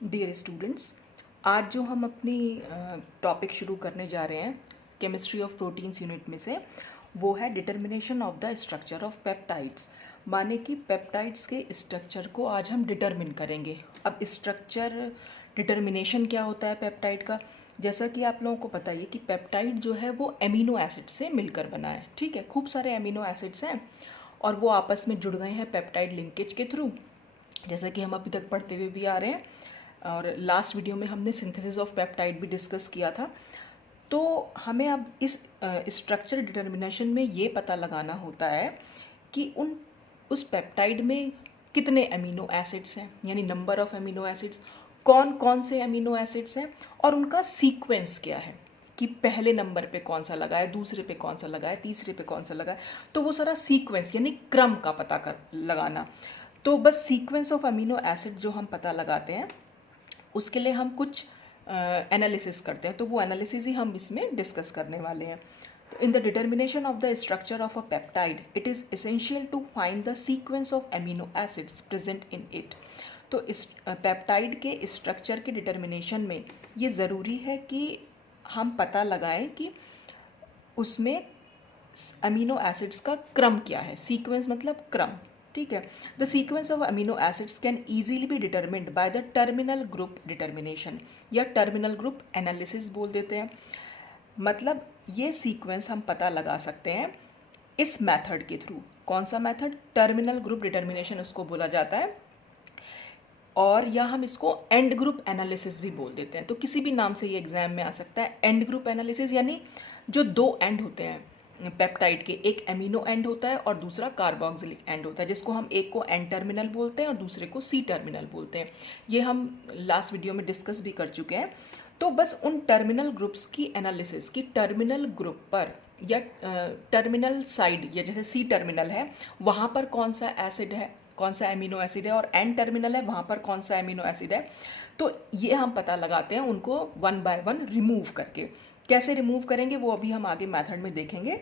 Dear students, आज जो हम अपनी टॉपिक शुरू करने जा रहे हैं केमिस्ट्री ऑफ प्रोटीन्स यूनिट में से, वो है determination of the structure of peptides. माने कि पेप्टाइड्स के स्ट्रक्चर को आज हम डिटर्मिन करेंगे। अब स्ट्रक्चर डिटर्मिनेशन क्या होता है पेप्टाइड का? जैसा कि आप लोगों को पता ही है कि पेप्टाइड जो है वो एमिनो एसिड से मिलकर बना है। ठीक है, खूब सारे एमिनो एसिड्स हैं और वो आपस में जुड़ गए हैं पेप्टाइड लिंकेज के थ्रू, जैसा कि हम अभी तक पढ़ते हुए भी आ रहे हैं। और लास्ट वीडियो में हमने सिंथेसिस ऑफ पेप्टाइड भी डिस्कस किया था। तो हमें अब इस स्ट्रक्चर डिटर्मिनेशन में ये पता लगाना होता है कि उस पेप्टाइड में कितने अमीनो एसिड्स हैं, यानी नंबर ऑफ अमीनो एसिड्स, कौन कौन से अमीनो एसिड्स हैं और उनका सीक्वेंस क्या है, कि पहले नंबर पे कौन सा लगा है, दूसरे पे कौन सा लगा है, तीसरे पे कौन सा लगा है। तो वो सारा सीक्वेंस यानी क्रम का पता कर लगाना। तो बस सीक्वेंस ऑफ अमीनो एसिड जो हम पता लगाते हैं उसके लिए हम कुछ एनालिसिस करते हैं, तो वो एनालिसिस ही हम इसमें डिस्कस करने वाले हैं। In the determination of the structure of a peptide it is essential to find the sequence of amino acids present in it. तो इस पेप्टाइड के स्ट्रक्चर के डिटर्मिनेशन में ये ज़रूरी है कि हम पता लगाएं कि उसमें अमीनो एसिड्स का क्रम क्या है। सीक्वेंस मतलब क्रम, ठीक है। The sequence of amino acids can easily be determined by the terminal group determination या टर्मिनल ग्रुप एनालिसिस बोल देते हैं। मतलब ये सीक्वेंस हम पता लगा सकते हैं इस मेथड के थ्रू। कौन सा मेथड? टर्मिनल ग्रुप डिटर्मिनेशन उसको बोला जाता है, और या हम इसको एंड ग्रुप एनालिसिस भी बोल देते हैं। तो किसी भी नाम से ये एग्जाम में आ सकता है। एंड ग्रुप एनालिसिस यानी जो दो एंड होते हैं पेप्टाइड के, एक एमिनो एंड होता है और दूसरा कार्बोक्सिलिक एंड होता है, जिसको हम एक को एन टर्मिनल बोलते हैं और दूसरे को सी टर्मिनल बोलते हैं। ये हम लास्ट वीडियो में डिस्कस भी कर चुके हैं। तो बस उन टर्मिनल ग्रुप्स की एनालिसिस की टर्मिनल ग्रुप पर या टर्मिनल साइड, या जैसे सी टर्मिनल है वहाँ पर कौन सा एसिड है, कौन सा एमिनो एसिड है, और एन टर्मिनल है वहाँ पर कौन सा एमिनो एसिड है। तो ये हम पता लगाते हैं उनको वन बाय वन रिमूव करके। कैसे रिमूव करेंगे वो अभी हम आगे मेथड में देखेंगे।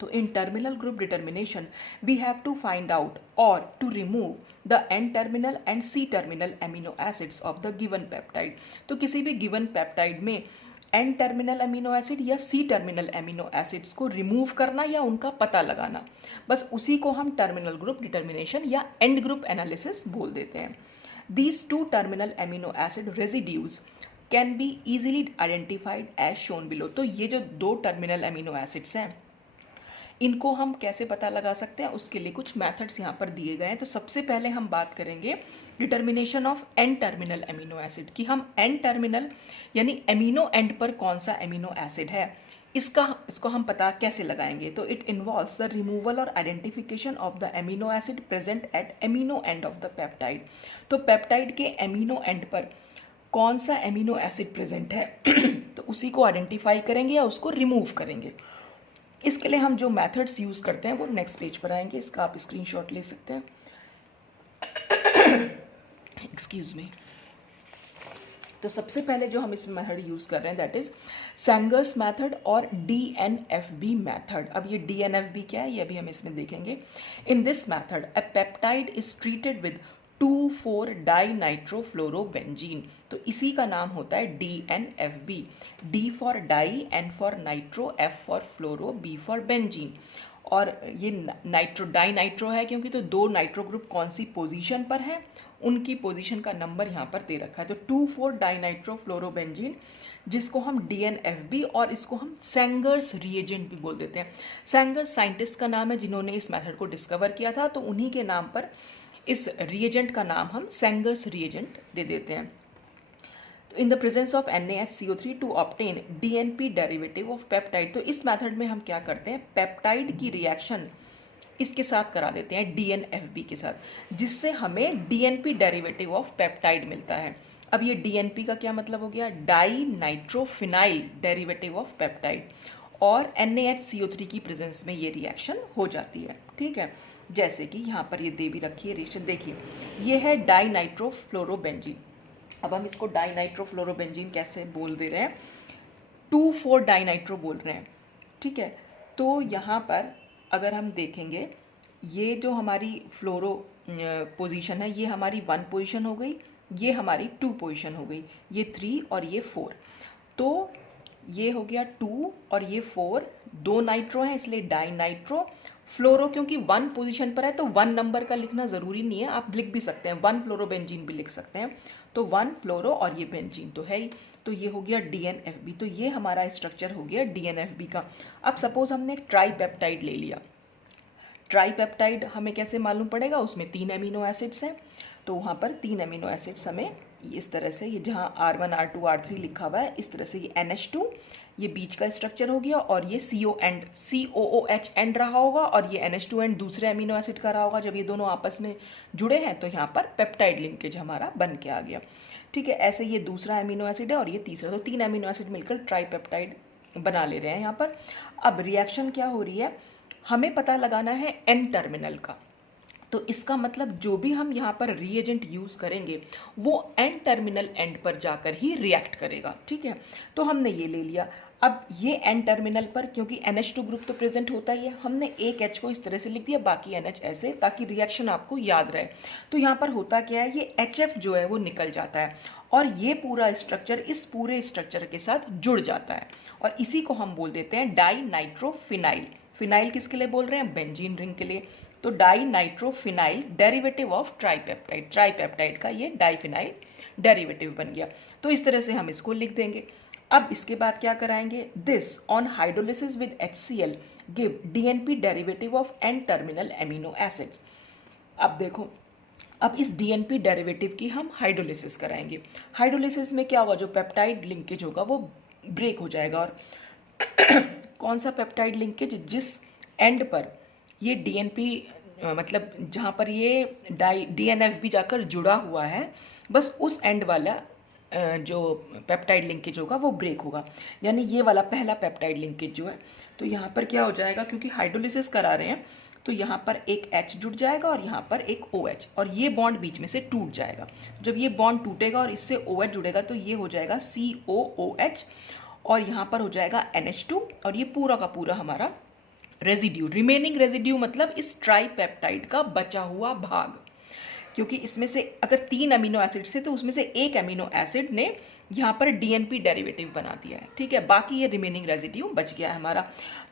तो in terminal group determination we have to find out और to remove the N terminal and C terminal amino acids of the given peptide. तो किसी भी गिवन पेप्टाइड में एन टर्मिनल अमीनो एसिड या सी टर्मिनल अमीनो एसिड्स को remove करना या उनका पता लगाना, बस उसी को हम टर्मिनल ग्रुप डिटर्मिनेशन या एंड ग्रुप एनालिसिस बोल देते हैं। These two terminal amino acid residues can be easily identified as shown below. तो ये जो दो टर्मिनल अमीनो एसिड्स हैं इनको हम कैसे पता लगा सकते हैं, उसके लिए कुछ मेथड्स यहाँ पर दिए गए हैं। तो सबसे पहले हम बात करेंगे determination of N terminal amino acid, कि हम एन टर्मिनल यानी एमिनो एंड पर कौन सा एमिनो एसिड है इसको हम पता कैसे लगाएंगे। तो इट इन्वॉल्व्स द रिमूवल और identification of the amino acid present eight amino end of the peptide. तो पेप्टाइड के एमिनो एंड पर कौन सा एमिनो एसिड प्रेजेंट है तो उसी को आइडेंटिफाई करेंगे या उसको रिमूव करेंगे। इसके लिए हम जो मेथड्स यूज़ करते हैं वो नेक्स्ट पेज पर आएंगे, इसका आप स्क्रीनशॉट ले सकते हैं। Excuse me. तो सबसे पहले जो हम इस मेथड यूज़ कर रहे हैं दैट इज सेंगर्स मेथड और DNFB मेथड। अब ये DNFB क्या है ये अभी हम इसमें देखेंगे। In this method a peptide is treated with 2,4 dinitrofluorobenzene. तो इसी का नाम होता है DNFB। D for di, N for nitro, F for fluoro, B for benzene. और ये नाइट्रो डाई नाइट्रो है क्योंकि तो दो नाइट्रो ग्रुप कौन सी पोजीशन पर है उनकी पोजीशन का नंबर यहाँ पर दे रखा है। तो 2,4 डाइनाइट्रोफ्लोरोबेंजीन, जिसको हम DNFB और इसको हम सेंगर्स रिएजेंट भी बोल देते हैं। सेंगर्स साइंटिस्ट का नाम है जिन्होंने इस मेथड को डिस्कवर किया था, तो उन्हीं के नाम पर इस रिएजेंट का नाम हम सेंगर्स रिएजेंट दे देते हैं। तो in the presence of NaHCO3 to obtain DNP derivative of peptide. तो इस मेथड में हम क्या करते हैं, पेप्टाइड की रिएक्शन इसके साथ करा देते हैं DNFB के साथ, जिससे हमें DNP डेरिवेटिव ऑफ पेप्टाइड मिलता है। अब ये DNP का क्या मतलब हो गया, di nitrophenyl derivative of peptide, और NaHCO3 की प्रेजेंस में ये रिएक्शन हो जाती है। ठीक है, जैसे कि यहाँ पर ये दे भी रखी है रिएक्शन, देखिए ये है डाइनाइट्रोफ्लोरोबेंजीन। अब हम इसको डाइनाइट्रोफ्लोरोबेंजीन कैसे बोल दे रहे हैं, 2,4 डाइनाइट्रो बोल रहे हैं। ठीक है, तो यहाँ पर अगर हम देखेंगे ये जो हमारी फ्लोरो पोजीशन है ये हमारी 1 पोजीशन हो गई, ये हमारी 2 पोजीशन हो गई, ये 3 और ये 4। तो ये हो गया 2 और ये 4, 2 नाइट्रो हैं इसलिए डाई नाइट्रो। फ्लोरो क्योंकि 1 पोजीशन पर है तो 1 नंबर का लिखना ज़रूरी नहीं है, आप लिख भी सकते हैं, 1 फ्लोरोबेंजीन भी लिख सकते हैं। तो 1 फ्लोरो और ये बेंजीन तो है ही, तो ये हो गया DNFB। तो ये हमारा स्ट्रक्चर हो गया DNFB का। अब सपोज हमने एक ट्राईपेप्टाइड ले लिया। ट्राईपेप्टाइड हमें कैसे मालूम पड़ेगा, उसमें 3 अमीनो एसिड्स हैं, तो वहाँ पर 3 अमीनो एसिड्स हमें इस तरह से, ये जहाँ R1 R2 R3 लिखा हुआ है इस तरह से, ये NH2 ये बीच का स्ट्रक्चर हो गया, और ये COOH एंड रहा होगा, और ये NH2 एंड दूसरे अमीनो एसिड का रहा होगा। जब ये दोनों आपस में जुड़े हैं तो यहाँ पर पेप्टाइड लिंकेज हमारा बन के आ गया। ठीक है, ऐसे ये दूसरा अमीनो एसिड है और ये तीसरा, तो 3 अमीनो एसिड मिलकर ट्राईपेप्टाइड बना ले रहे हैं यहाँ पर। अब रिएक्शन क्या हो रही है, हमें पता लगाना है N टर्मिनल का। तो इसका मतलब जो भी हम यहाँ पर रिएजेंट यूज़ करेंगे वो N टर्मिनल एंड पर जाकर ही रिएक्ट करेगा। ठीक है, तो हमने ये ले लिया। अब ये N टर्मिनल पर क्योंकि NH2 ग्रुप तो प्रेजेंट होता ही है, हमने एक H को इस तरह से लिख दिया, बाकी NH ऐसे, ताकि रिएक्शन आपको याद रहे। तो यहाँ पर होता क्या है, ये HF जो है वो निकल जाता है और ये पूरा स्ट्रक्चर इस पूरे स्ट्रक्चर के साथ जुड़ जाता है, और इसी को हम बोल देते हैं डाई नाइट्रोफिनाइल। फिनाइल किसके लिए बोल रहे हैं, बेंजीन रिंग के लिए। तो di nitrophenyl derivative of tripeptide, tripeptide का ये डाईफिनाइल डेरिवेटिव बन गया। तो इस तरह से हम इसको लिख देंगे। अब इसके बाद क्या कराएंगे, this on hydrolysis with HCl give DNP derivative of N terminal amino acids. अब देखो, अब इस DNP डेरिवेटिव की हम हाइड्रोलिसिस कराएंगे। हाइड्रोलिसिस में क्या होगा, जो पेप्टाइड लिंकेज होगा वो ब्रेक हो जाएगा, और कौन सा पेप्टाइड लिंकेज, जिस एंड पर ये DNP मतलब जहाँ पर ये DNFB जाकर जुड़ा हुआ है, बस उस एंड वाला जो पेप्टाइड लिंकेज होगा वो ब्रेक होगा, यानी ये वाला पहला पेप्टाइड लिंकेज जो है। तो यहाँ पर क्या हो जाएगा, क्योंकि हाइड्रोलिसिस करा रहे हैं तो यहाँ पर एक H जुड़ जाएगा और यहाँ पर एक OH, और ये बॉन्ड बीच में से टूट जाएगा। जब ये बॉन्ड टूटेगा और इससे OH जुड़ेगा तो ये हो जाएगा COOH, और यहाँ पर हो जाएगा NH2, और ये पूरा का पूरा हमारा रेजिड्यू, रिमेनिंग रेजिड्यू मतलब इस ट्राईपेप्टाइड का बचा हुआ भाग, क्योंकि इसमें से अगर 3 अमीनो एसिड से तो उसमें से एक अमीनो एसिड ने यहाँ पर DNP डेरिवेटिव बना दिया है। ठीक है, बाकी ये रिमेनिंग रेजिड्यू बच गया है हमारा।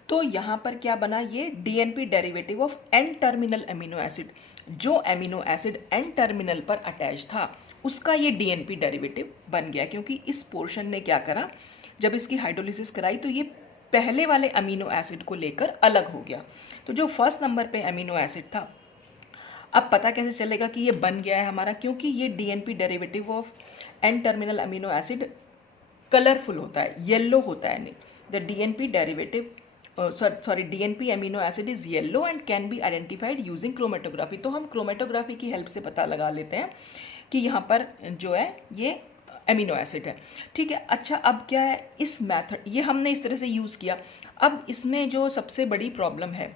तो यहाँ पर क्या बना, ये DNP derivative of N terminal amino acid, जो अमीनो एसिड N टर्मिनल पर अटैच था उसका ये DNP डेरिवेटिव बन गया, क्योंकि इस पोर्शन ने क्या करा, जब इसकी हाइड्रोलिसिस कराई तो ये पहले वाले अमीनो एसिड को लेकर अलग हो गया। तो जो फर्स्ट नंबर पे अमीनो एसिड था, अब पता कैसे चलेगा कि ये बन गया है हमारा, क्योंकि ये DNP derivative of N terminal amino acid colourful होता है, येलो होता है। The DNP derivative DNP amino acid is yellow and can be identified using chromatography. तो हम क्रोमेटोग्राफी की हेल्प से पता लगा लेते हैं कि यहाँ पर जो है ये एमिनो एसिड है। ठीक है, अच्छा अब क्या है, इस मेथड ये हमने इस तरह से यूज़ किया। अब इसमें जो सबसे बड़ी प्रॉब्लम है,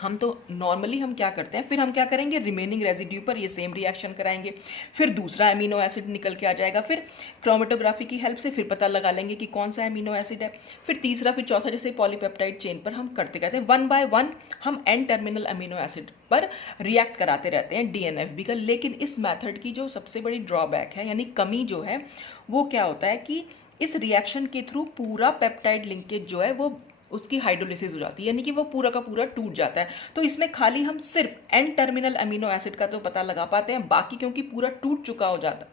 हम तो नॉर्मली हम क्या करते हैं, फिर हम क्या करेंगे, रिमेनिंग रेजिड्यू पर ये सेम रिएक्शन कराएंगे, फिर दूसरा एमिनो एसिड निकल के आ जाएगा, फिर क्रोमेटोग्राफी की हेल्प से फिर पता लगा लेंगे कि कौन सा एमिनो एसिड है, फिर तीसरा, फिर चौथा, जैसे पॉलीपेप्टाइड चेन पर हम करते रहते हैं, 1 बाय 1 हम N टर्मिनल अमीनो एसिड पर रिएक्ट कराते रहते हैं DNFB का। लेकिन इस मैथड की जो सबसे बड़ी ड्रॉबैक है, यानी कमी जो है, वो क्या होता है कि इस रिएक्शन के थ्रू पूरा पेप्टाइड लिंकेज जो है वो उसकी हाइड्रोलिसिस हो जाती है, यानी कि वो पूरा का पूरा टूट जाता है। तो इसमें खाली हम सिर्फ N टर्मिनल अमीनो एसिड का तो पता लगा पाते हैं, बाकी क्योंकि पूरा टूट चुका हो जाता,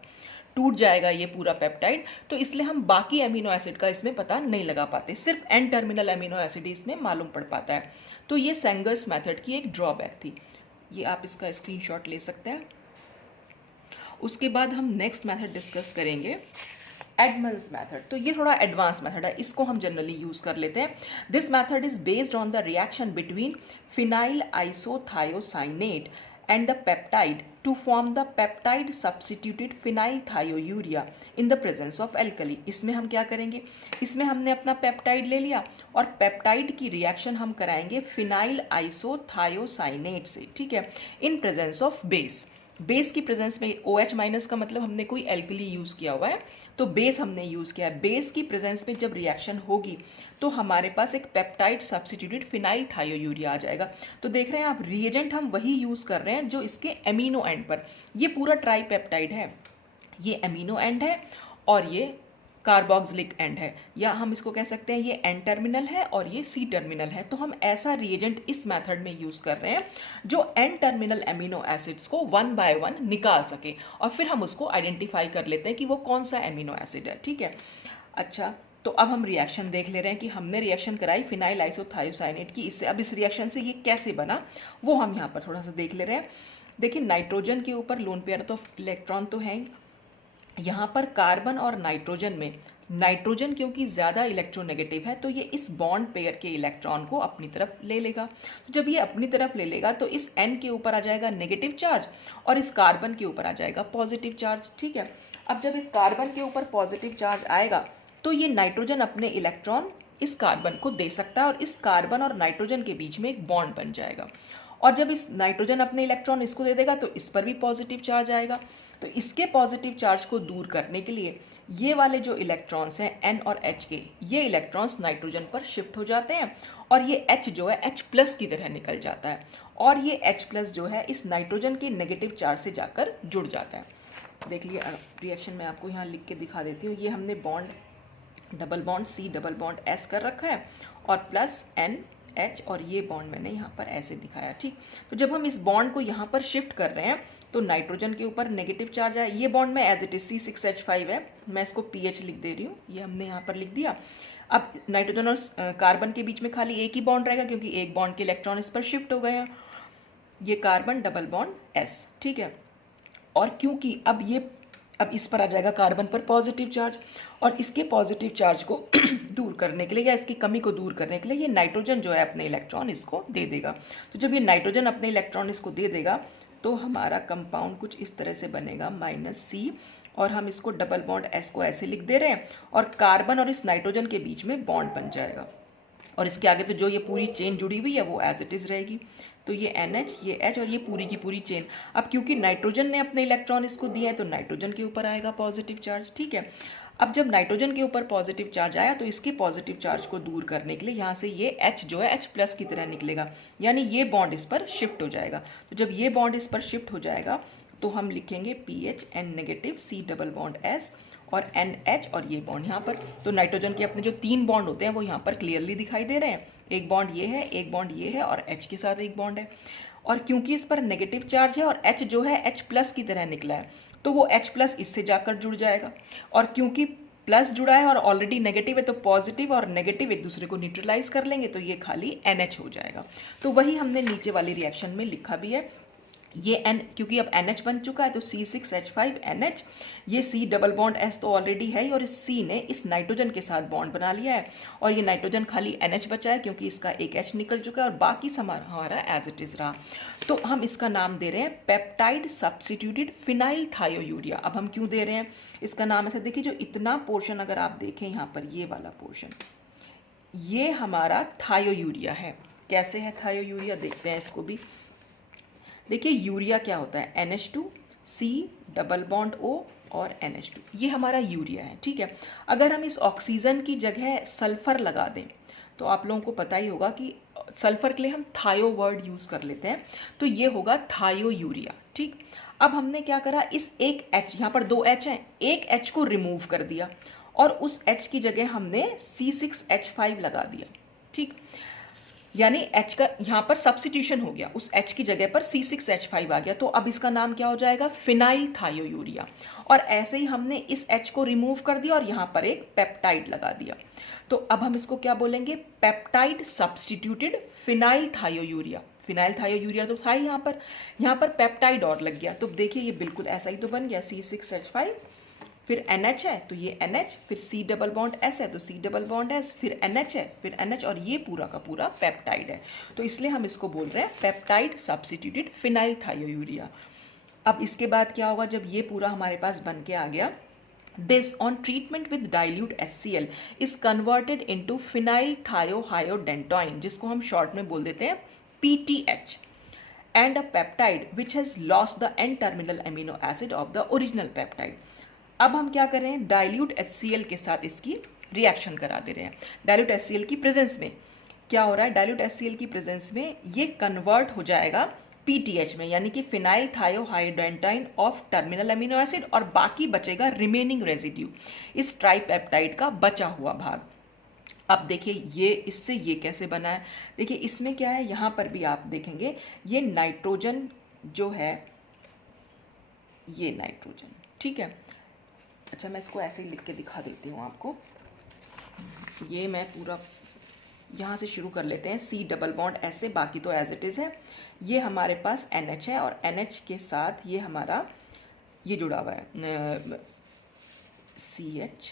टूट जाएगा ये पूरा पेप्टाइड, तो इसलिए हम बाकी अमीनो एसिड का इसमें पता नहीं लगा पाते, सिर्फ N टर्मिनल अमीनो एसिड इसमें मालूम पड़ पाता है। तो ये सेंगर्स मेथड की एक ड्रॉबैक थी, ये आप इसका स्क्रीनशॉट ले सकते हैं। उसके बाद हम नेक्स्ट मेथड डिस्कस करेंगे, एडमंड्स मेथड। तो ये थोड़ा एडवांस मेथड है, इसको हम जनरली यूज कर लेते हैं। This method is based on the reaction between phenyl isothiocyanate and the peptide to form the peptide substituted phenyl thiourea in the presence of alkali. इसमें हम क्या करेंगे, इसमें हमने अपना पेप्टाइड ले लिया और पेप्टाइड की रिएक्शन हम कराएंगे फिनाइल आइसोथायोसाइनेट से, ठीक है, इन प्रेजेंस ऑफ बेस। बेस की प्रेजेंस में OH माइनस का मतलब हमने कोई एल्कली यूज़ किया हुआ है, तो बेस हमने यूज़ किया है। बेस की प्रेजेंस में जब रिएक्शन होगी तो हमारे पास एक पेप्टाइड सब्स्टिट्यूटेड फिनाइल थायोयूरिया आ जाएगा। तो देख रहे हैं आप, रिएजेंट हम वही यूज़ कर रहे हैं जो इसके एमिनो एंड पर, ये पूरा ट्राईपेप्टाइड है, ये अमीनो एंड है और ये कार्बोक्सिलिक एंड है, या हम इसको कह सकते हैं ये एन टर्मिनल है और ये सी टर्मिनल है। तो हम ऐसा रिएजेंट इस मेथड में यूज़ कर रहे हैं जो एन टर्मिनल अमीनो एसिड्स को वन बाय वन निकाल सके, और फिर हम उसको आइडेंटिफाई कर लेते हैं कि वो कौन सा अमीनो एसिड है। ठीक है, अच्छा, तो अब हम रिएक्शन देख ले रहे हैं कि हमने रिएक्शन कराई फिनाइल आइसोथायोसाइनेट की, इससे अब इस रिएक्शन से ये कैसे बना वो हम यहाँ पर थोड़ा सा देख ले रहे हैं। देखिए, नाइट्रोजन के ऊपर लोन पेयर ऑफ इलेक्ट्रॉन तो है, यहाँ पर कार्बन और नाइट्रोजन में नाइट्रोजन क्योंकि ज़्यादा इलेक्ट्रोनेगेटिव है तो ये इस बॉन्ड पेयर के इलेक्ट्रॉन को अपनी तरफ ले लेगा। तो जब ये अपनी तरफ ले लेगा तो इस N के ऊपर आ जाएगा नेगेटिव चार्ज और इस कार्बन के ऊपर आ जाएगा पॉजिटिव चार्ज। ठीक है, अब जब इस कार्बन के ऊपर पॉजिटिव चार्ज आएगा तो ये नाइट्रोजन अपने इलेक्ट्रॉन इस कार्बन को दे सकता है और इस कार्बन और नाइट्रोजन के बीच में एक बॉन्ड बन जाएगा। और जब इस नाइट्रोजन अपने इलेक्ट्रॉन इसको दे देगा तो इस पर भी पॉजिटिव चार्ज आएगा। तो इसके पॉजिटिव चार्ज को दूर करने के लिए ये वाले जो इलेक्ट्रॉन्स हैं N और H के, ये इलेक्ट्रॉन्स नाइट्रोजन पर शिफ्ट हो जाते हैं और ये H जो है H प्लस की तरह निकल जाता है, और ये H प्लस जो है इस नाइट्रोजन के नेगेटिव चार्ज से जाकर जुड़ जाता है। देख लिए रिएक्शन में आपको यहाँ लिख के दिखा देती हूँ। ये हमने bond double bond C double bond S कर रखा है और प्लस N H, और ये बॉन्ड मैंने यहाँ पर ऐसे दिखाया। ठीक, तो जब हम इस बॉन्ड को यहाँ पर शिफ्ट कर रहे हैं तो नाइट्रोजन के ऊपर नेगेटिव चार्ज है। ये बॉन्ड में एज इट इज C6H5 है, मैं इसको PH लिख दे रही हूँ, ये हमने यहाँ पर लिख दिया। अब नाइट्रोजन और कार्बन के बीच में खाली एक ही बॉन्ड रहेगा क्योंकि एक बॉन्ड के इलेक्ट्रॉन इस पर शिफ्ट हो गए हैं, ये कार्बन डबल बॉन्ड S। ठीक है, और क्योंकि अब इस पर आ जाएगा कार्बन पर पॉजिटिव चार्ज, और इसके पॉजिटिव चार्ज को दूर करने के लिए या इसकी कमी को दूर करने के लिए ये नाइट्रोजन जो है अपने इलेक्ट्रॉन इसको दे देगा। तो जब ये नाइट्रोजन अपने इलेक्ट्रॉन इसको दे देगा तो हमारा कंपाउंड कुछ इस तरह से बनेगा -C, और हम इसको डबल बॉन्ड S को ऐसे लिख दे रहे हैं, और कार्बन और इस नाइट्रोजन के बीच में बॉन्ड बन जाएगा, और इसके आगे तो जो ये पूरी चेन जुड़ी हुई है वो एज इट इज़ रहेगी। तो ये NH, ये H और ये पूरी की पूरी चेन। अब क्योंकि नाइट्रोजन ने अपने इलेक्ट्रॉन इसको दिया है तो नाइट्रोजन के ऊपर आएगा पॉजिटिव चार्ज। ठीक है, अब जब नाइट्रोजन के ऊपर पॉजिटिव चार्ज आया तो इसके पॉजिटिव चार्ज को दूर करने के लिए यहाँ से ये H जो है H प्लस की तरह निकलेगा, यानी ये बॉन्ड इस पर शिफ्ट हो जाएगा। तो जब ये बॉन्ड इस पर शिफ्ट हो जाएगा तो हम लिखेंगे PH N negative C double bond S और NH, और ये बॉन्ड यहाँ पर। तो नाइट्रोजन के अपने जो 3 बॉन्ड होते हैं वो यहाँ पर क्लियरली दिखाई दे रहे हैं। एक बॉन्ड ये है, एक बॉन्ड ये है, और H के साथ एक बॉन्ड है। और क्योंकि इस पर नेगेटिव चार्ज है और H जो है H प्लस की तरह निकला है तो वो H प्लस इससे जाकर जुड़ जाएगा, और क्योंकि प्लस जुड़ा है और ऑलरेडी नेगेटिव है तो पॉजिटिव और नेगेटिव एक दूसरे को न्यूट्रलाइज कर लेंगे तो ये खाली NH हो जाएगा। तो वही हमने नीचे वाली रिएक्शन में लिखा भी है। ये N क्योंकि अब NH बन चुका है तो C6H5NH, ये C डबल बॉन्ड S तो ऑलरेडी है ही, और इस C ने इस नाइट्रोजन के साथ बॉन्ड बना लिया है, और ये नाइट्रोजन खाली NH बचा है क्योंकि इसका एक H निकल चुका है और बाकी हमारा एज इट इज़ रहा। तो हम इसका नाम दे रहे हैं पेप्टाइड सब्स्टिट्यूटेड फिनाइल थायोयूरिया। अब हम क्यों दे रहे हैं इसका नाम ऐसा, देखिए जो इतना पोर्शन अगर आप देखें यहाँ पर, ये वाला पोर्शन ये हमारा थायोयूरिया है। कैसे है थायोयूरिया, देखते हैं इसको भी। देखिए यूरिया क्या होता है, NH2 C double bond O और NH2, ये हमारा यूरिया है। ठीक है, अगर हम इस ऑक्सीजन की जगह सल्फर लगा दें तो आप लोगों को पता ही होगा कि सल्फर के लिए हम थायो वर्ड यूज़ कर लेते हैं, तो ये होगा थायोयूरिया। ठीक, अब हमने क्या करा, इस एक H, यहाँ पर 2 H हैं, एक H को रिमूव कर दिया और उस H की जगह हमने C6H5 लगा दिया। ठीक, यानी H का यहाँ पर सब्स्टिट्यूशन हो गया, उस H की जगह पर C6H5 आ गया, तो अब इसका नाम क्या हो जाएगा, फिनाइल थायोयूरिया। और ऐसे ही हमने इस H को रिमूव कर दिया और यहाँ पर एक पेप्टाइड लगा दिया, तो अब हम इसको क्या बोलेंगे, peptide substituted phenyl thiourea. Phenyl thiourea तो था ही यहाँ पर पेप्टाइड और लग गया, तो देखिए ये बिल्कुल ऐसा ही तो बन गया, C6H5 फिर NH है तो ये NH, फिर C डबल बॉन्ड S है तो C डबल बॉन्ड S, फिर NH है, फिर NH, और ये पूरा का पूरा पेप्टाइड है। तो इसलिए हम इसको बोल रहे हैं पेप्टाइड सब्स्टिट्यूटेड फिनाइल थायोयूरिया। अब इसके बाद क्या होगा, जब ये पूरा हमारे पास बन के आ गया, this on treatment with dilute HCl is converted into phenyl thiohydantoin, जिसको हम शॉर्ट में बोल देते हैं PTH, and a peptide which has lost the N terminal amino acid of the original peptide. अब हम क्या कर रहे हैं, डाइल्यूट HCl के साथ इसकी रिएक्शन करा दे रहे हैं। डाइल्यूट HCl की प्रेजेंस में क्या हो रहा है, डाइल्यूट HCl की प्रेजेंस में ये कन्वर्ट हो जाएगा PTH में, यानी कि phenyl thiohydantoin of terminal amino acid, और बाकी बचेगा रिमेनिंग रेजिड्यू, इस ट्राइपेप्टाइड का बचा हुआ भाग। अब देखिए ये इससे ये कैसे बना है, देखिए इसमें क्या है, यहाँ पर भी आप देखेंगे ये नाइट्रोजन जो है, ये नाइट्रोजन, ठीक है। अच्छा मैं इसको ऐसे ही लिख के दिखा देती हूँ आपको, ये मैं पूरा यहाँ से शुरू कर लेते हैं, C डबल बॉन्ड ऐसे, बाकी तो एज इट इज़ है। ये हमारे पास NH है, और NH के साथ ये हमारा ये जुड़ा हुआ है CH,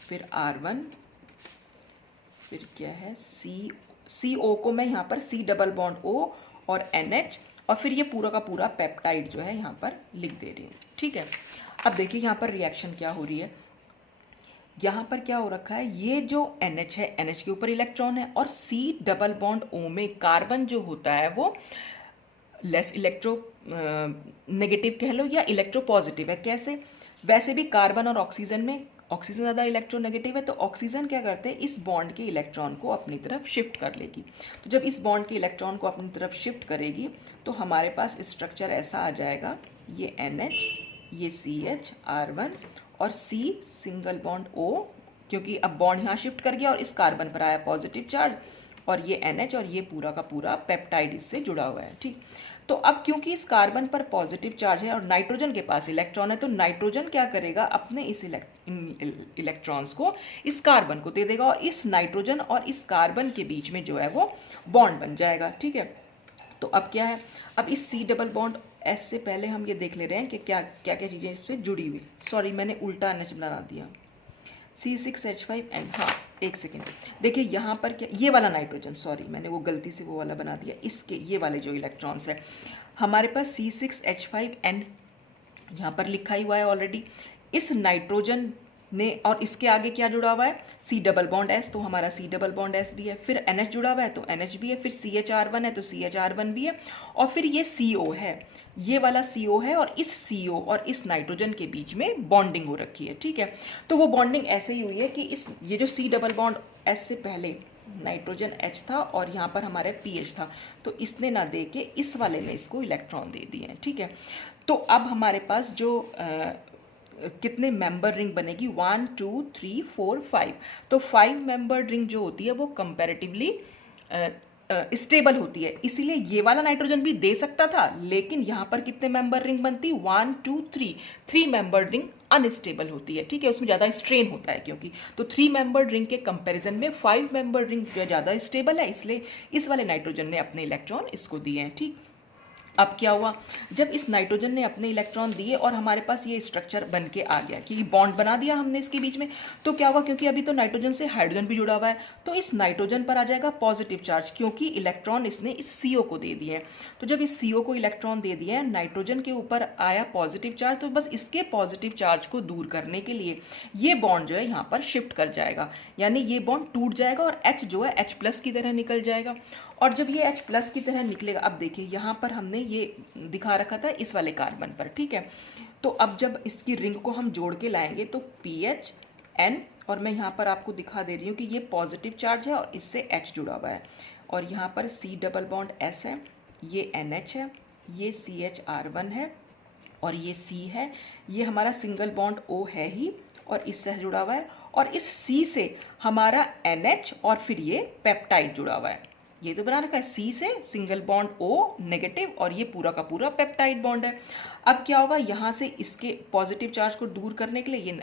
फिर R1, फिर क्या है CO को मैं यहाँ पर C डबल बॉन्ड O और NH, और फिर ये पूरा का पूरा पेप्टाइड जो है यहाँ पर लिख दे रही हूँ, ठीक है। अब देखिए यहाँ पर रिएक्शन क्या हो रही है, यहाँ पर क्या हो रखा है, ये जो NH है, NH के ऊपर इलेक्ट्रॉन है, और C डबल बॉन्ड O में कार्बन जो होता है वो लेस इलेक्ट्रो नेगेटिव कह लो या इलेक्ट्रो पॉजिटिव है। कैसे, वैसे भी कार्बन और ऑक्सीजन में ऑक्सीजन ज़्यादा इलेक्ट्रोनेगेटिव है, तो ऑक्सीजन क्या करते हैं, इस बॉन्ड के इलेक्ट्रॉन को अपनी तरफ शिफ्ट कर लेगी। तो जब इस बॉन्ड के इलेक्ट्रॉन को अपनी तरफ शिफ्ट करेगी तो हमारे पास स्ट्रक्चर ऐसा आ जाएगा, ये NH, ये CH R1 और C सिंगल बॉन्ड O, क्योंकि अब बॉन्ड यहाँ शिफ्ट कर गया और इस कार्बन पर आया पॉजिटिव चार्ज, और ये NH और ये पूरा का पूरा पेप्टाइड इससे जुड़ा हुआ है, ठीक। तो अब क्योंकि इस कार्बन पर पॉजिटिव चार्ज है और नाइट्रोजन के पास इलेक्ट्रॉन है, तो नाइट्रोजन क्या करेगा, अपने इस इलेक्ट्रॉन्स को इस कार्बन को दे देगा, और इस नाइट्रोजन और इस कार्बन के बीच में जो है वो बॉन्ड बन जाएगा, ठीक है। तो अब क्या है, अब इस C डबल बॉन्ड S से पहले हम ये देख ले रहे हैं कि क्या क्या क्या चीज़ें इस पर जुड़ी हुई। सॉरी मैंने उल्टा NH बना दिया, C6H5N, हाँ एक सेकेंड, देखिए यहाँ पर क्या, ये वाला नाइट्रोजन, सॉरी मैंने वो गलती से वो वाला बना दिया, इसके ये वाले जो इलेक्ट्रॉन्स है हमारे पास C6H5N यहाँ पर लिखा ही हुआ है ऑलरेडी। इस नाइट्रोजन ने और इसके आगे क्या जुड़ा हुआ है, C डबल बॉन्ड S, तो हमारा C डबल बॉन्ड S भी है, फिर NH जुड़ा हुआ है तो NH भी है, फिर CHR1 है तो CHR1 भी है, और फिर ये CO है, ये वाला CO है, और इस CO और इस नाइट्रोजन के बीच में बॉन्डिंग हो रखी है, ठीक है। तो वो बॉन्डिंग ऐसे ही हुई है कि इस ये जो C डबल बॉन्ड S से पहले नाइट्रोजन H था और यहाँ पर हमारे PH था, तो इसने ना दे के इस वाले ने इसको इलेक्ट्रॉन दे दिए हैं, ठीक है। तो अब हमारे पास जो कितने मेंबर रिंग बनेगी, 1 2 3 4 5, तो 5 मेंबर रिंग जो होती है वो कंपैरेटिवली स्टेबल होती है, इसीलिए ये वाला नाइट्रोजन भी दे सकता था, लेकिन यहाँ पर कितने मेंबर रिंग बनती, 1 2 3, 3 मेंबर रिंग अनस्टेबल होती है, ठीक है, उसमें ज़्यादा स्ट्रेन होता है क्योंकि, तो 3 मेंबर रिंग के कंपैरिजन में 5 मेंबर रिंग जो ज़्यादा स्टेबल है, इसलिए इस वाले नाइट्रोजन ने अपने इलेक्ट्रॉन इसको दिए हैं, ठीक। अब क्या हुआ, जब इस नाइट्रोजन ने अपने इलेक्ट्रॉन दिए और हमारे पास ये स्ट्रक्चर बन के आ गया कि बॉन्ड बना दिया हमने इसके बीच में, तो क्या हुआ, क्योंकि अभी तो नाइट्रोजन से हाइड्रोजन भी जुड़ा हुआ है, तो इस नाइट्रोजन पर आ जाएगा पॉजिटिव चार्ज, क्योंकि इलेक्ट्रॉन इसने इस CO को दे दिए हैं। तो जब इस CO को इलेक्ट्रॉन दे दिए हैं, नाइट्रोजन के ऊपर आया पॉजिटिव चार्ज, तो बस इसके पॉजिटिव चार्ज को दूर करने के लिए ये बॉन्ड जो है यहाँ पर शिफ्ट कर जाएगा, यानी ये बॉन्ड टूट जाएगा और H जो है H+ की तरह निकल जाएगा। और जब ये H+ की तरह निकलेगा, अब देखिए यहाँ पर हमने ये दिखा रखा था इस वाले कार्बन पर, ठीक है। तो अब जब इसकी रिंग को हम जोड़ के लाएंगे तो PH N, और मैं यहाँ पर आपको दिखा दे रही हूँ कि ये पॉजिटिव चार्ज है और इससे H जुड़ा हुआ है, और यहाँ पर C डबल बॉन्ड S है, ये NH है, ये CHR1 है, और ये C है, ये हमारा सिंगल बॉन्ड O है ही और इससे जुड़ा हुआ है, और इस C से हमारा NH और फिर ये पेप्टाइड जुड़ा हुआ है, ये तो बना रखा है C से सिंगल बॉन्ड O नेगेटिव, और ये पूरा का पूरा पेप्टाइड बॉन्ड है। अब क्या होगा, यहाँ से इसके पॉजिटिव चार्ज को दूर करने के लिए ये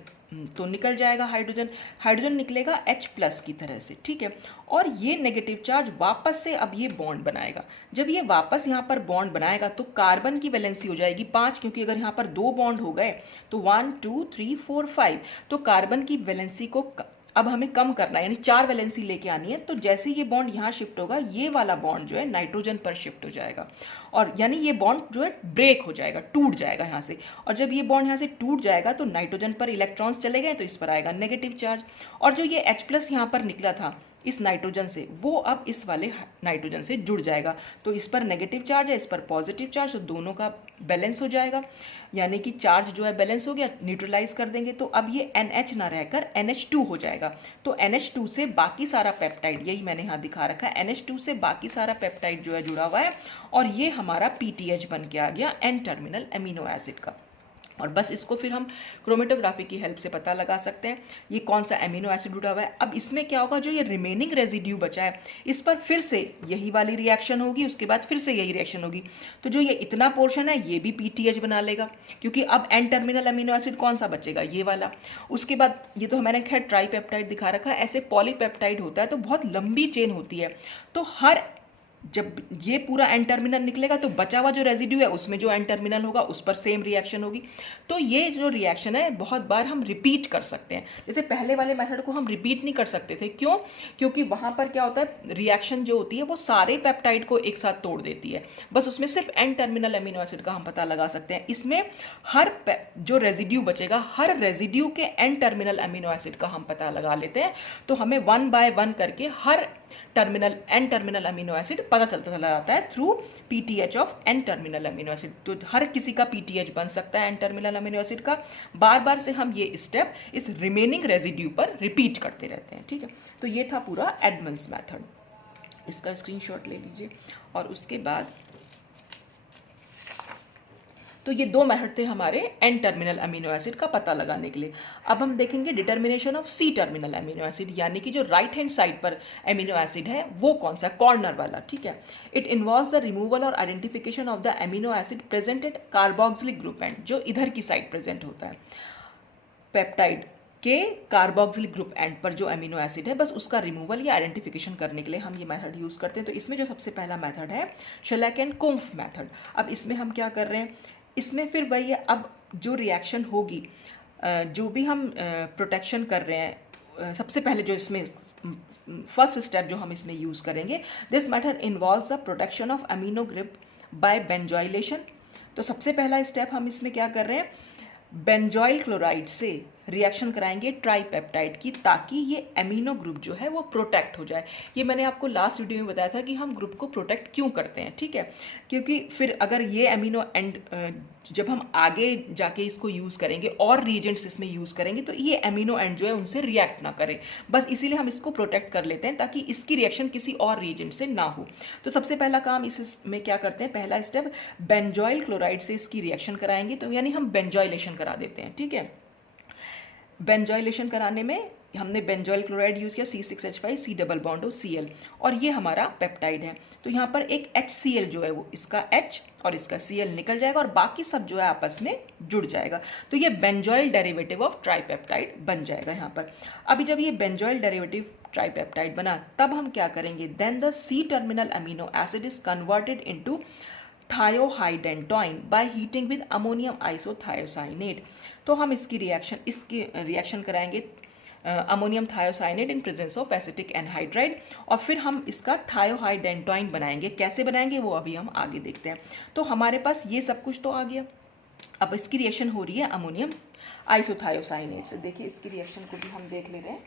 तो निकल जाएगा हाइड्रोजन, हाइड्रोजन निकलेगा H+ की तरह से, ठीक है, और ये नेगेटिव चार्ज वापस से अब ये बॉन्ड बनाएगा। जब ये वापस यहाँ पर बॉन्ड बनाएगा तो कार्बन की वैलेंसी हो जाएगी 5, क्योंकि अगर यहाँ पर 2 बॉन्ड हो गए तो 1 2 3 4 5, तो कार्बन की वैलेंसी को अब हमें कम करना है, यानी 4 वैलेंसी लेके आनी है। तो जैसे ये बॉन्ड यहाँ शिफ्ट होगा, ये वाला बॉन्ड जो है नाइट्रोजन पर शिफ्ट हो जाएगा, और यानी ये बॉन्ड जो है ब्रेक हो जाएगा, टूट जाएगा यहाँ से, और जब ये बॉन्ड यहाँ से टूट जाएगा तो नाइट्रोजन पर इलेक्ट्रॉन्स चले गए तो इस पर आएगा नेगेटिव चार्ज, और जो ये H+ यहाँ पर निकला था इस नाइट्रोजन से, वो अब इस वाले नाइट्रोजन से जुड़ जाएगा। तो इस पर नेगेटिव चार्ज है, इस पर पॉजिटिव चार्ज, तो दोनों का बैलेंस हो जाएगा, यानी कि चार्ज जो है बैलेंस हो गया, न्यूट्रलाइज कर देंगे तो अब ये NH ना रहकर NH2 हो जाएगा। तो NH2 से बाकी सारा पेप्टाइड, यही मैंने यहाँ दिखा रखा है, NH2 से बाकी सारा पेप्टाइड जो है जुड़ा हुआ है और ये हमारा PTH बन के आ गया N टर्मिनल अमीनो एसिड का। और बस इसको फिर हम क्रोमेटोग्राफी की हेल्प से पता लगा सकते हैं ये कौन सा अमीनो एसिड जुड़ा हुआ है। अब इसमें क्या होगा, जो ये रिमेनिंग रेजिड्यू बचा है इस पर फिर से यही वाली रिएक्शन होगी, उसके बाद फिर से यही रिएक्शन होगी। तो जो ये इतना पोर्शन है ये भी PTH बना लेगा, क्योंकि अब N टर्मिनल अमीनो एसिड कौन सा बचेगा, ये वाला। उसके बाद ये तो मैंने खैर ट्राईपेप्टाइड दिखा रखा है, ऐसे पॉलीपेप्टाइड होता है तो बहुत लंबी चेन होती है। तो हर जब ये पूरा एन टर्मिनल निकलेगा तो बचा हुआ जो रेजिड्यू है उसमें जो एन टर्मिनल होगा उस पर सेम रिएक्शन होगी। तो ये जो रिएक्शन है बहुत बार हम रिपीट कर सकते हैं। जैसे पहले वाले मेथड को हम रिपीट नहीं कर सकते थे, क्यों? क्योंकि वहाँ पर क्या होता है, रिएक्शन जो होती है वो सारे पेप्टाइड को एक साथ तोड़ देती है, बस उसमें सिर्फ एन टर्मिनल अमीनो एसिड का हम पता लगा सकते हैं। इसमें हर जो रेजिड्यू बचेगा, हर रेजिड्यू के एन टर्मिनल अमीनो एसिड का हम पता लगा लेते हैं। तो हमें 1 बाय 1 करके हर एन टर्मिनल अमीनो एसिड पता चलता चला जाता है through PTH of N terminal amino acid. तो हर किसी का PTH बन सकता है एन टर्मिनल अमीनो एसिड का। बार बार से हम ये स्टेप इस रिमेनिंग रेजिड्यू पर रिपीट करते रहते हैं, ठीक है। तो ये था पूरा एडमंड्स मेथड, इसका स्क्रीनशॉट ले लीजिए। और उसके बाद तो ये 2 मेथड थे हमारे एन टर्मिनल अमीनो एसिड का पता लगाने के लिए। अब हम देखेंगे determination of C terminal amino acid, यानी कि जो राइट हैंड साइड पर अमीनो एसिड है वो कौन सा, कॉर्नर वाला, ठीक है। इट इन्वॉल्व्स द रिमूवल और identification of the amino acid present at carboxylic group end, जो इधर की साइड प्रेजेंट होता है पेप्टाइड के कार्बोक्सिलिक ग्रुप एंड पर जो अमीनो एसिड है, बस उसका रिमूवल या आइडेंटिफिकेशन करने के लिए हम ये मेथड यूज़ करते हैं। तो इसमें जो सबसे पहला मेथड है शेलैक एंड कुम्फ मेथड। अब इसमें हम क्या कर रहे हैं, इसमें फिर वही है, अब जो रिएक्शन होगी, जो भी हम प्रोटेक्शन कर रहे हैं, सबसे पहले जो इसमें फर्स्ट स्टेप जो हम इसमें यूज़ करेंगे, this method involves the protection of amino group by benzoylation. तो सबसे पहला स्टेप हम इसमें क्या कर रहे हैं, बेंजोइल क्लोराइड से रिएक्शन कराएंगे ट्राईपेप्टाइड की, ताकि ये अमीनो ग्रुप जो है वो प्रोटेक्ट हो जाए। ये मैंने आपको लास्ट वीडियो में बताया था कि हम ग्रुप को प्रोटेक्ट क्यों करते हैं, ठीक है। क्योंकि फिर अगर ये अमीनो एंड जब हम आगे जाके इसको यूज़ करेंगे और रिएजेंट्स इसमें यूज़ करेंगे तो ये अमीनो एंड जो है उनसे रिएक्ट ना करे, बस इसीलिए हम इसको प्रोटेक्ट कर लेते हैं ताकि इसकी रिएक्शन किसी और रिएजेंट से ना हो। तो सबसे पहला काम इसमें क्या करते हैं, पहला स्टेप बेंजोइल क्लोराइड से इसकी रिएक्शन कराएंगे, तो यानी हम बेंजोइलेशन करा देते हैं, ठीक है। बेंजोइलेशन कराने में हमने बेंजोइल क्लोराइड यूज़ किया, C6H5 C डबल बॉन्ड हो Cl, और ये हमारा पेप्टाइड है। तो यहाँ पर एक HCl जो है वो इसका H और इसका Cl निकल जाएगा और बाकी सब जो है आपस में जुड़ जाएगा। तो ये बेंजोइल डेरिवेटिव ऑफ ट्राईपेप्टाइड बन जाएगा यहाँ पर। अभी जब ये बेंजोइल डेरिवेटिव ट्राईपेप्टाइड बना तब हम क्या करेंगे, then the C terminal amino acid is converted into thiohydantoin by heating with ammonium isothiocyanate. तो हम इसकी रिएक्शन कराएंगे ammonium thiocyanate in presence of acetic anhydride, और फिर हम इसका थायोहाइडेंटोइन बनाएंगे। कैसे बनाएंगे वो अभी हम आगे देखते हैं। तो हमारे पास ये सब कुछ तो आ गया। अब इसकी रिएक्शन हो रही है अमोनियम आइसोथायोसाइनेट से। देखिए इसकी रिएक्शन को भी हम देख ले रहे हैं।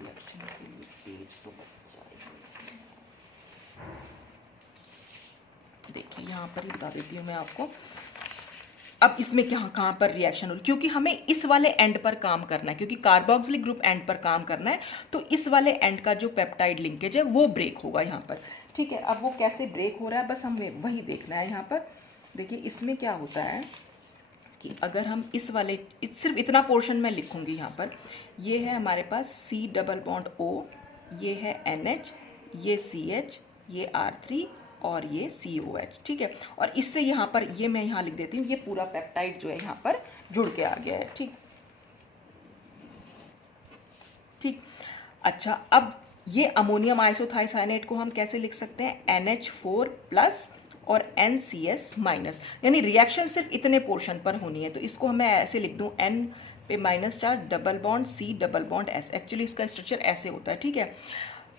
रिएक्शन के लिए पेज तो देखिए यहाँ पर ही बता देती हूँ मैं आपको। अब इसमें कहाँ पर रिएक्शन हो रही है, क्योंकि हमें इस वाले एंड पर काम करना है, क्योंकि कार्बोक्सिलिक ग्रुप एंड पर काम करना है, तो इस वाले एंड का जो पेप्टाइड लिंकेज है वो ब्रेक होगा यहाँ पर, ठीक है। अब वो कैसे ब्रेक हो रहा है बस हमें वही देखना है। यहाँ पर देखिए इसमें क्या होता है कि अगर हम सिर्फ इतना पोर्शन मैं लिखूंगी यहाँ पर, ये है हमारे पास C डबल बॉन्ड O, ये है NH, ये CH, ये R3 और ये COH, ठीक है। और इससे यहाँ पर ये मैं यहाँ लिख देती हूँ, ये पूरा पेप्टाइड जो है यहाँ पर जुड़ के आ गया है, ठीक। अच्छा, अब ये अमोनियम आइसोथायोसाइनेट को हम कैसे लिख सकते हैं, NH4 प्लस और NCS माइनस, यानी रिएक्शन सिर्फ इतने पोर्शन पर होनी है। तो इसको मैं ऐसे लिख दूँ, N पे minus charge, double bond C double bond S। Actually इसका स्ट्रक्चर ऐसे होता है, ठीक है।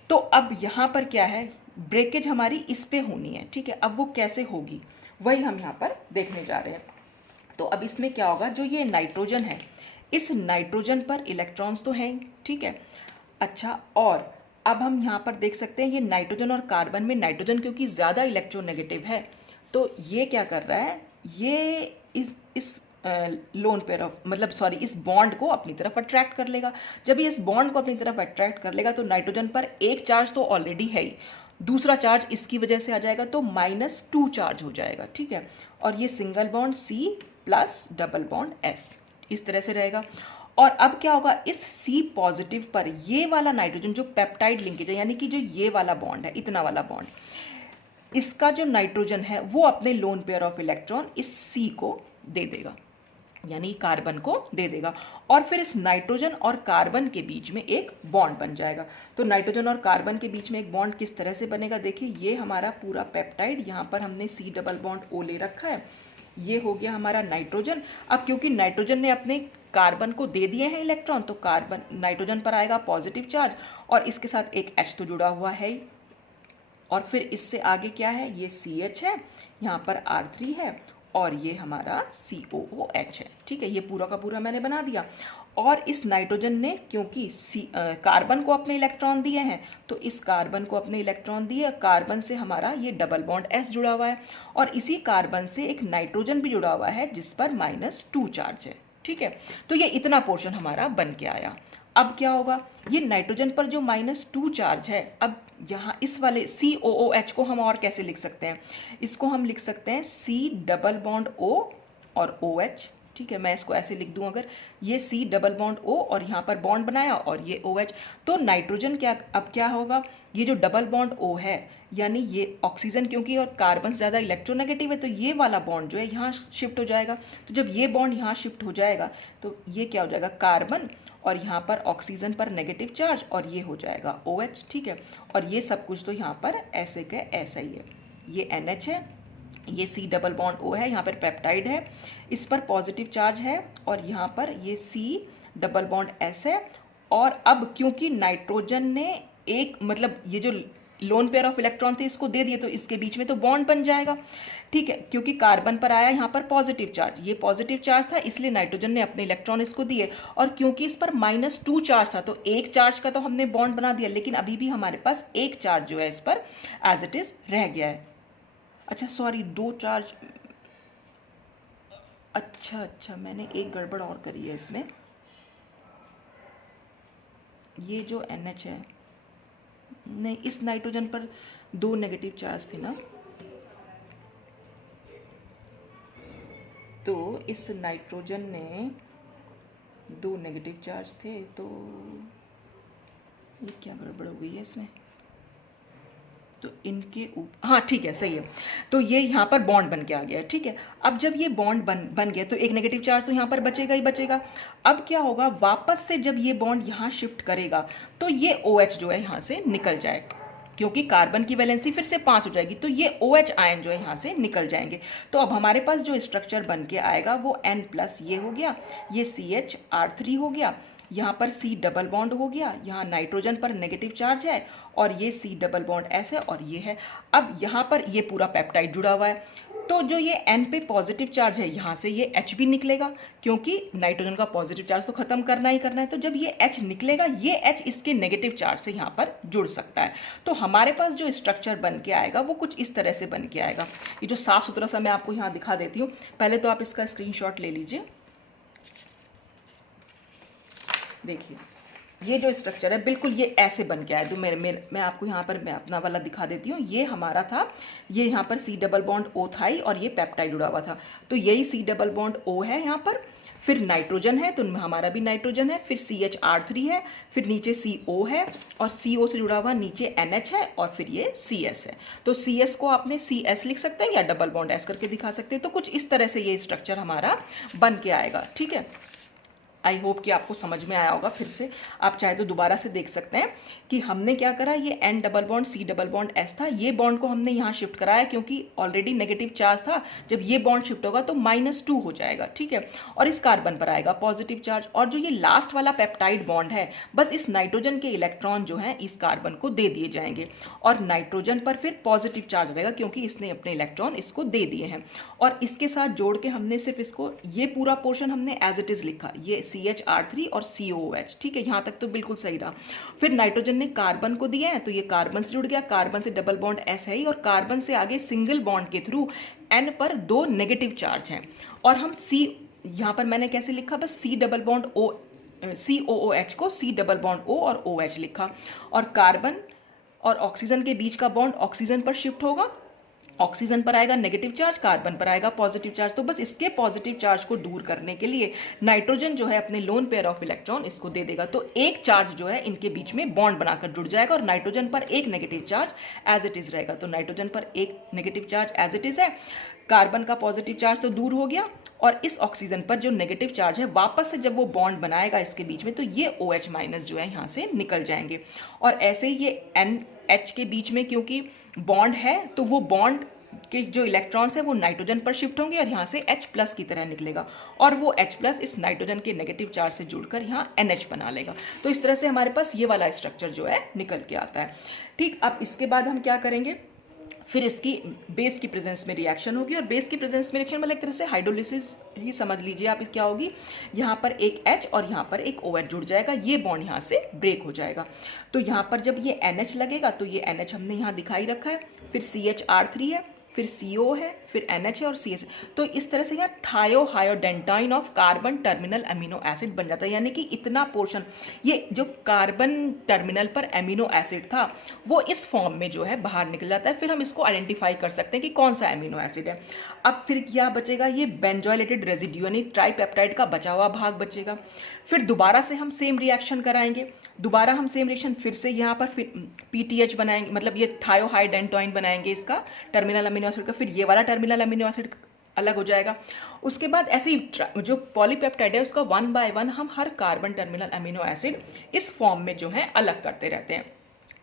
तो अब यहाँ पर क्या है, ब्रेकेज हमारी इस पे होनी है, ठीक है। अब वो कैसे होगी वही हम यहाँ पर देखने जा रहे हैं। तो अब इसमें क्या होगा, जो ये नाइट्रोजन है, इस नाइट्रोजन पर इलेक्ट्रॉन्स तो हैं, ठीक है। अच्छा, और अब हम यहाँ पर देख सकते हैं ये नाइट्रोजन और कार्बन में नाइट्रोजन क्योंकि ज़्यादा इलेक्ट्रोनेगेटिव है, तो ये क्या कर रहा है, ये इस लोन पेयर ऑफ मतलब सॉरी इस बॉन्ड को अपनी तरफ अट्रैक्ट कर लेगा। जब ये इस बॉन्ड को अपनी तरफ अट्रैक्ट कर लेगा तो नाइट्रोजन पर एक चार्ज तो ऑलरेडी है ही, दूसरा चार्ज इसकी वजह से आ जाएगा तो -2 चार्ज हो जाएगा, ठीक है। और ये single bond C plus double bond S इस तरह से रहेगा। और अब क्या होगा, इस C पॉजिटिव पर ये वाला नाइट्रोजन जो पेप्टाइड लिंकेज है, यानी कि जो ये वाला बॉन्ड है, इतना वाला बॉन्ड, इसका जो नाइट्रोजन है वो अपने लोन पेयर ऑफ इलेक्ट्रॉन इस C को दे देगा, यानी कार्बन को दे देगा। और फिर इस नाइट्रोजन और कार्बन के बीच में एक बॉन्ड बन जाएगा। तो नाइट्रोजन और कार्बन के बीच में एक बॉन्ड किस तरह से बनेगा, देखिए ये हमारा पूरा पेप्टाइड, यहाँ पर हमने C डबल बॉन्ड O ले रखा है, ये हो गया हमारा नाइट्रोजन। अब क्योंकि नाइट्रोजन ने अपने कार्बन को दे दिए हैं इलेक्ट्रॉन, तो कार्बन नाइट्रोजन पर आएगा पॉजिटिव चार्ज और इसके साथ एक H तो जुड़ा हुआ है ही। और फिर इससे आगे क्या है, ये CH है, यहाँ पर R3 है और ये हमारा COOH है, ठीक है। ये पूरा का पूरा मैंने बना दिया। और इस नाइट्रोजन ने क्योंकि कार्बन को अपने इलेक्ट्रॉन दिए हैं, तो इस कार्बन को अपने इलेक्ट्रॉन दिए, कार्बन से हमारा ये डबल बॉन्ड S जुड़ा हुआ है और इसी कार्बन से एक नाइट्रोजन भी जुड़ा हुआ है जिस पर -2 चार्ज है, ठीक है। तो ये इतना पोर्शन हमारा बन के आया। अब क्या होगा, ये नाइट्रोजन पर जो -2 चार्ज है, अब यहाँ इस वाले COOH को हम और कैसे लिख सकते हैं, इसको हम लिख सकते हैं C डबल बॉन्ड O और OH, ठीक है। मैं इसको ऐसे लिख दूं, अगर ये C डबल बॉन्ड O और यहाँ पर बॉन्ड बनाया और ये OH, तो नाइट्रोजन क्या, अब क्या होगा, ये जो डबल बॉन्ड O है, यानी ये ऑक्सीजन क्योंकि और कार्बन ज़्यादा इलेक्ट्रोनेगेटिव है, तो ये वाला बॉन्ड जो है यहाँ शिफ्ट हो जाएगा। तो जब ये बॉन्ड यहाँ शिफ्ट हो जाएगा तो ये क्या हो जाएगा, कार्बन, और यहाँ पर ऑक्सीजन पर नेगेटिव चार्ज और ये हो जाएगा OH, ठीक है। और ये सब कुछ तो यहाँ पर ऐसे के ऐसा ही है, ये NH है, ये C डबल बॉन्ड O है, यहाँ पर पेप्टाइड है, इस पर पॉजिटिव चार्ज है और यहाँ पर ये C डबल बॉन्ड S है। और अब क्योंकि नाइट्रोजन ने एक मतलब ये जो लोन पेयर ऑफ इलेक्ट्रॉन थे इसको दे दिए, तो इसके बीच में तो बॉन्ड बन जाएगा, ठीक है। क्योंकि कार्बन पर आया यहाँ पर पॉजिटिव चार्ज, ये पॉजिटिव चार्ज था, इसलिए नाइट्रोजन ने अपने इलेक्ट्रॉन इसको दिए। और क्योंकि इस पर -2 चार्ज था, तो एक चार्ज का तो हमने बॉन्ड बना दिया, लेकिन अभी भी हमारे पास एक चार्ज जो है इस पर एज इट इज रह गया है। अच्छा सॉरी, 2 चार्ज, अच्छा मैंने एक गड़बड़ और करी है इसमें, ये जो NH है, नहीं, इस नाइट्रोजन पर 2 नेगेटिव चार्ज थे ना, तो इस नाइट्रोजन ने 2 नेगेटिव चार्ज थे, तो ये क्या गड़बड़ हो गई है इसमें, तो इनके ऊपर, हाँ ठीक है, सही है। तो ये यहाँ पर बॉन्ड बन के आ गया है, ठीक है। अब जब ये बॉन्ड बन गया तो एक नेगेटिव चार्ज तो यहाँ पर बचेगा ही बचेगा। अब क्या होगा, वापस से जब ये बॉन्ड यहाँ शिफ्ट करेगा तो ये OH जो है यहाँ से निकल जाएगा, क्योंकि कार्बन की वैलेंसी फिर से 5 हो जाएगी, तो ये OH आयन जो है यहाँ से निकल जाएंगे। तो अब हमारे पास जो स्ट्रक्चर बन के आएगा वो N+ ये हो गया, ये CH R3 हो गया, यहाँ पर C डबल बॉन्ड हो गया, यहाँ नाइट्रोजन पर नेगेटिव चार्ज है और ये C डबल बॉन्ड S है और ये है। अब यहाँ पर ये पूरा पेप्टाइड जुड़ा हुआ है, तो जो ये N पे पॉजिटिव चार्ज है यहाँ से ये H भी निकलेगा, क्योंकि नाइट्रोजन का पॉजिटिव चार्ज तो खत्म करना ही करना है। तो जब ये H निकलेगा, ये H इसके नेगेटिव चार्ज से यहाँ पर जुड़ सकता है। तो हमारे पास जो स्ट्रक्चर बन के आएगा वो कुछ इस तरह से बन के आएगा। ये जो साफ सुथरा सा मैं आपको यहाँ दिखा देती हूँ, पहले तो आप इसका स्क्रीनशॉट ले लीजिए। देखिए ये जो स्ट्रक्चर है बिल्कुल ये ऐसे बन के आया। तो मैं आपको यहाँ पर मैं अपना वाला दिखा देती हूँ। ये हमारा था, ये यहाँ पर C डबल बॉन्ड O था ही और ये पेप्टाइड जुड़ा हुआ था, तो यही C डबल बॉन्ड O है यहाँ पर। फिर नाइट्रोजन है तो हमारा भी नाइट्रोजन है, फिर CH3 है, फिर नीचे CO है और CO से जुड़ा हुआ नीचे NH है और फिर ये CS है। तो CS को आपने CS लिख सकते हैं या डबल बॉन्ड S करके दिखा सकते हैं। तो कुछ इस तरह से ये स्ट्रक्चर हमारा बन के आएगा, ठीक है। आई होप कि आपको समझ में आया होगा। फिर से आप चाहे तो दोबारा से देख सकते हैं कि हमने क्या करा, ये N double bond C double bond S था, ये बॉन्ड को हमने यहाँ शिफ्ट कराया क्योंकि ऑलरेडी नेगेटिव चार्ज था। जब ये बॉन्ड शिफ्ट होगा तो -2 हो जाएगा, ठीक है, और इस कार्बन पर आएगा पॉजिटिव चार्ज। और जो ये लास्ट वाला पेप्टाइड बॉन्ड है, बस इस नाइट्रोजन के इलेक्ट्रॉन जो है इस कार्बन को दे दिए जाएंगे और नाइट्रोजन पर फिर पॉजिटिव चार्ज रहेगा क्योंकि इसने अपने इलेक्ट्रॉन इसको दे दिए हैं। और इसके साथ जोड़ के हमने सिर्फ इसको, ये पूरा पोर्शन हमने एज इट इज लिखा, ये CH3 और COOH, ठीक है, यहाँ तक तो बिल्कुल सही रहा। फिर नाइट्रोजन ने कार्बन को दिया है तो ये कार्बन से जुड़ गया, कार्बन से डबल बॉन्ड S है ही, और कार्बन से आगे सिंगल बॉन्ड के थ्रू N पर 2 नेगेटिव चार्ज हैं। और हम C यहाँ पर मैंने कैसे लिखा, बस C double bond O COOH को C डबल बॉन्ड O और OH लिखा, और कार्बन और ऑक्सीजन के बीच का बॉन्ड ऑक्सीजन पर शिफ्ट होगा, ऑक्सीजन पर आएगा नेगेटिव चार्ज, कार्बन पर आएगा पॉजिटिव चार्ज। तो बस इसके पॉजिटिव चार्ज को दूर करने के लिए नाइट्रोजन जो है अपने लोन पेयर ऑफ इलेक्ट्रॉन इसको दे देगा, तो एक चार्ज जो है इनके बीच में बॉन्ड बनाकर जुड़ जाएगा, और नाइट्रोजन पर एक negative charge as it is रहेगा। तो नाइट्रोजन पर एक negative charge as it is है, कार्बन का पॉजिटिव चार्ज तो दूर हो गया, और इस ऑक्सीजन पर जो नेगेटिव चार्ज है वापस से जब वो बॉन्ड बनाएगा इसके बीच में, तो ये OH माइनस जो है यहाँ से निकल जाएंगे। और ऐसे ही ये NH के बीच में क्योंकि बॉन्ड है तो वो बॉन्ड के जो इलेक्ट्रॉन्स है वो नाइट्रोजन पर शिफ्ट होंगे, और यहाँ से H प्लस की तरह निकलेगा, और वो H प्लस इस नाइट्रोजन के नेगेटिव चार्ज से जुड़कर यहाँ NH बना लेगा। तो इस तरह से हमारे पास ये वाला स्ट्रक्चर जो है निकल के आता है। ठीक, अब इसके बाद हम क्या करेंगे, फिर इसकी बेस की प्रेजेंस में रिएक्शन होगी, और बेस की प्रेजेंस में रिएक्शन मतलब एक तरह से हाइड्रोलिसिस ही समझ लीजिए आप। क्या होगी, यहाँ पर एक H और यहाँ पर एक OH जुड़ जाएगा, ये बॉन्ड यहाँ से ब्रेक हो जाएगा। तो यहाँ पर जब ये NH लगेगा तो ये NH हमने यहाँ दिखाई रखा है, फिर CH3 है, फिर CO है, फिर NH है और CS। तो इस तरह से यहाँ thiohydantoin of carbon terminal amino acid बन जाता है, यानी कि इतना पोर्शन, ये जो कार्बन टर्मिनल पर अमीनो एसिड था वो इस फॉर्म में जो है बाहर निकल जाता है। फिर हम इसको आइडेंटिफाई कर सकते हैं कि कौन सा अमीनो एसिड है। अब फिर क्या बचेगा, ये बेंजोइलेटेड रेजिड्यू यानी ट्राईपेप्टाइड का बचा हुआ भाग बचेगा। फिर दोबारा से हम सेम रिएक्शन कराएंगे, दोबारा हम सेम रिएक्शन फिर से यहाँ पर फिर PTH बनाएंगे, मतलब ये थायोहाइडेंटाइन बनाएंगे इसका टर्मिनल अमीनो एसिड का, फिर ये वाला टर्मिनल अमीनो एसिड अलग हो जाएगा। उसके बाद ऐसे ही जो पॉलीपेप्टाइड है उसका 1 बाय 1 हम हर कार्बन टर्मिनल अमीनो एसिड इस फॉर्म में जो है अलग करते रहते हैं।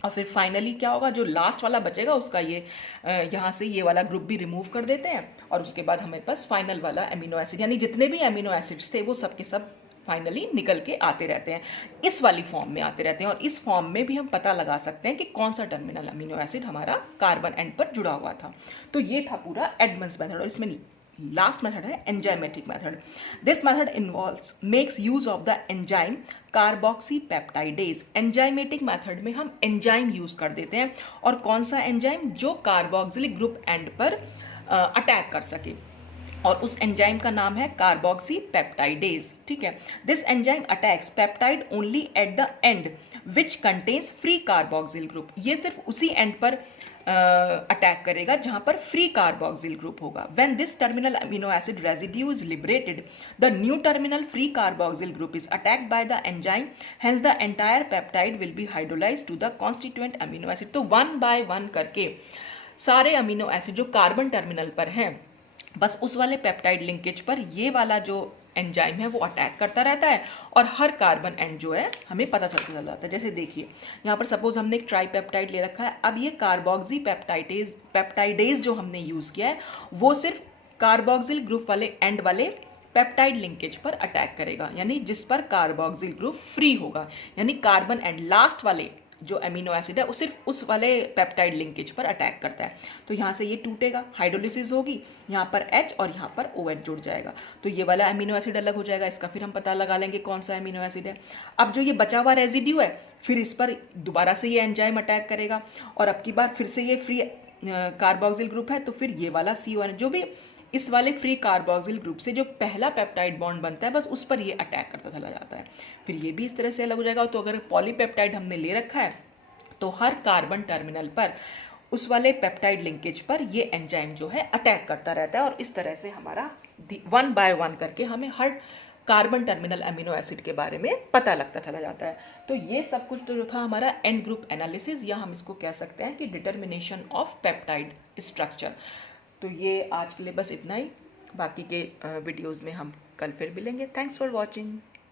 और फिर फाइनली क्या होगा, जो लास्ट वाला बचेगा उसका ये यहाँ से ये वाला ग्रुप भी रिमूव कर देते हैं, और उसके बाद हमारे पास फाइनल वाला अमीनो एसिड, यानी जितने भी अमीनो एसिड्स थे वो सब के सब फाइनली निकल के आते रहते हैं, इस वाली फॉर्म में आते रहते हैं। और इस फॉर्म में भी हम पता लगा सकते हैं कि कौन सा टर्मिनल अमीनो एसिड हमारा कार्बन एंड पर जुड़ा हुआ था। तो ये था पूरा एडमंड्स मेथड, और इसमें लास्ट मेथड है enzymatic method. This method involves makes use of the enzyme carboxypeptidase. Enzymatic method में हम एंजाइम यूज कर देते हैं, और कौन सा एंजाइम, जो कार्बोक्सिलिक ग्रुप एंड पर अटैक कर सके, और उस एंजाइम का नाम है कार्बोक्सीपेप्टाइडेज। ठीक है, this enzyme attacks peptide only at the end which contains free carboxyl group. ये सिर्फ उसी एंड पर अटैक करेगा जहां पर फ्री कार्बोक्सिल ग्रुप होगा। When this terminal amino acid residue is liberated, the new terminal free carboxyl group is attacked by the enzyme, hence the entire peptide will be hydrolysed to the constituent amino acid. तो 1 by 1 करके सारे amino acid जो carbon terminal पर हैं, बस उस वाले peptide linkage पर ये वाला जो एंजाइम है वो अटैक करता रहता है, और हर कार्बन एंड जो है हमें पता चल जाता है। जैसे देखिए यहाँ पर सपोज हमने एक ट्राईपेप्टाइड ले रखा है, अब ये कार्बोक्सीपेप्टाइडेज जो हमने यूज किया है वो सिर्फ कार्बोक्सिल ग्रुप वाले एंड वाले पेप्टाइड लिंकेज पर अटैक करेगा, यानी जिस पर कार्बोक्सिल ग्रुप फ्री होगा, यानी कार्बन एंड लास्ट वाले जो अमीनो एसिड है वो सिर्फ उस वाले पेप्टाइड लिंकेज पर अटैक करता है। तो यहाँ से ये टूटेगा, हाइड्रोलिसिस होगी, यहाँ पर H और यहाँ पर OH जुड़ जाएगा, तो ये वाला अमीनो एसिड अलग हो जाएगा। इसका फिर हम पता लगा लेंगे कौन सा अमीनो एसिड है। अब जो ये बचा हुआ रेजिड्यू है, फिर इस पर दोबारा से ये एंजाइम अटैक करेगा, और अब की बार फिर से ये फ्री कार्बोक्सिल ग्रुप है, तो फिर ये वाला CO जो भी इस वाले फ्री कार्बोक्सिल ग्रुप से जो पहला पेप्टाइड बॉन्ड बनता है बस उस पर ये अटैक करता चला जाता है, फिर ये भी इस तरह से अलग हो जाएगा। तो अगर पॉलीपेप्टाइड हमने ले रखा है तो हर कार्बन टर्मिनल पर उस वाले पेप्टाइड लिंकेज पर ये एंजाइम जो है अटैक करता रहता है, और इस तरह से हमारा 1 बाय 1 करके हमें हर कार्बन टर्मिनल अमीनो एसिड के बारे में पता लगता चला जाता है। तो ये सब कुछ जो था हमारा एंड ग्रुप एनालिसिस, या हम इसको कह सकते हैं कि डिटर्मिनेशन ऑफ पेप्टाइड स्ट्रक्चर। तो ये आज के लिए बस इतना ही, बाकी के वीडियोज़ में हम कल फिर मिलेंगे। Thanks for watching.